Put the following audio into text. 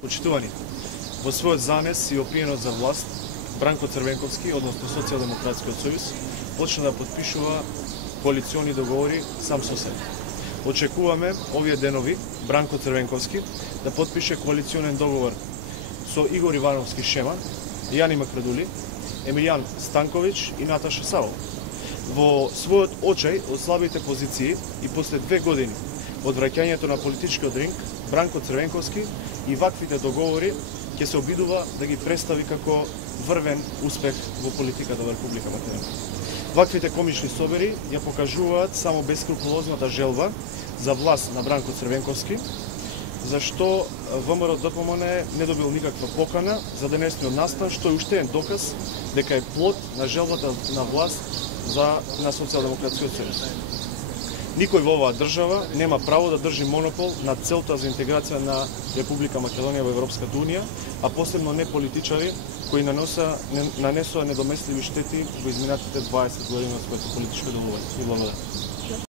Почитувани, во својот замес и опиенот за власт, Бранко Црвенковски, односно Социјалдемократскиот сојуз, почна да подпишува коалициони договори сам со себе. Очекуваме овие денови Бранко Црвенковски да подпише коалиционен договор со Игор Ивановски Шеман, Јани Макредули, Емилијан Станковиќ и Наташа Савов. Во својот очај од слабите позиции и после 2 години од враќањето на политичкиот ринг, Бранко Црвенковски и ваквите договори ќе се обидува да ги представи како врвен успех во политиката во Република Македонија. Ваквите комични собери ја покажуваат само бескрупулозната желба за власт на Бранко Црвенковски, зашто ВМРО ДПМН не добил никаква покана за денесниот настан, што е уште еден доказ дека е плод на желбата на власт на Социјалдемократскиот сојуз. Никој во оваа држава нема право да држи монопол над целта за интеграција на Република Македонија во Европската унија, а посебно не политичари кои нанесоа недоместливи штети во изминатите 20 години на своето политичко делување.